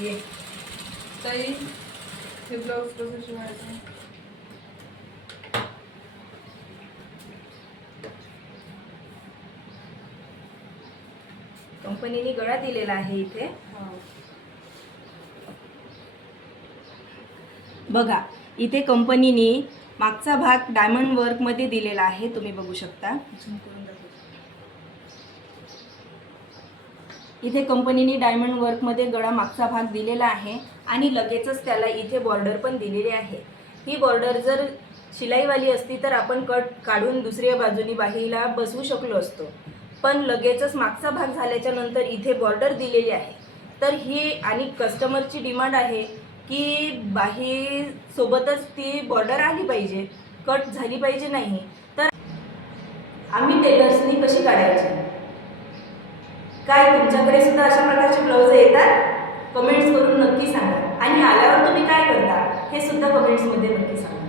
ये ताई हे ब्लाऊज कसं शिवायचं? कंपनीने गळा दिलेला आहे इथे बघा. इथे कंपनीने मागचा भाग डायमंड वर्कमध्ये दिलेला आहे, तुम्ही बघू शकता. इथे कंपनीने डायमंड वर्कमध्ये गळा मागचा भाग दिलेला आहे आणि लगेचच त्याला इथे बॉर्डर पण दिलेली आहे. ही बॉर्डर जर शिलाईवाली असती तर आपण कट काढून दुसऱ्या बाजूनी बाहीला बसवू शकलो असतो, पण लगेचच मागचा भाग झाल्याच्या नंतर इथे बॉर्डर दिलेली आहे. तर ही आणि कस्टमरची डिमांड आहे की बाही सोबतच ती बॉर्डर आली पाहिजे, कट झाली पाहिजे नाही. तर आम्ही टेलर्सनी कशी काढायची? काय तुमच्याकडे सुद्धा अशा प्रकारचे ब्लाऊज येतात? कमेंट्स करून नक्की सांगा. आणि आल्यावर तुम्ही काय करता हे सुद्धा कमेंट्समध्ये नक्की सांगा.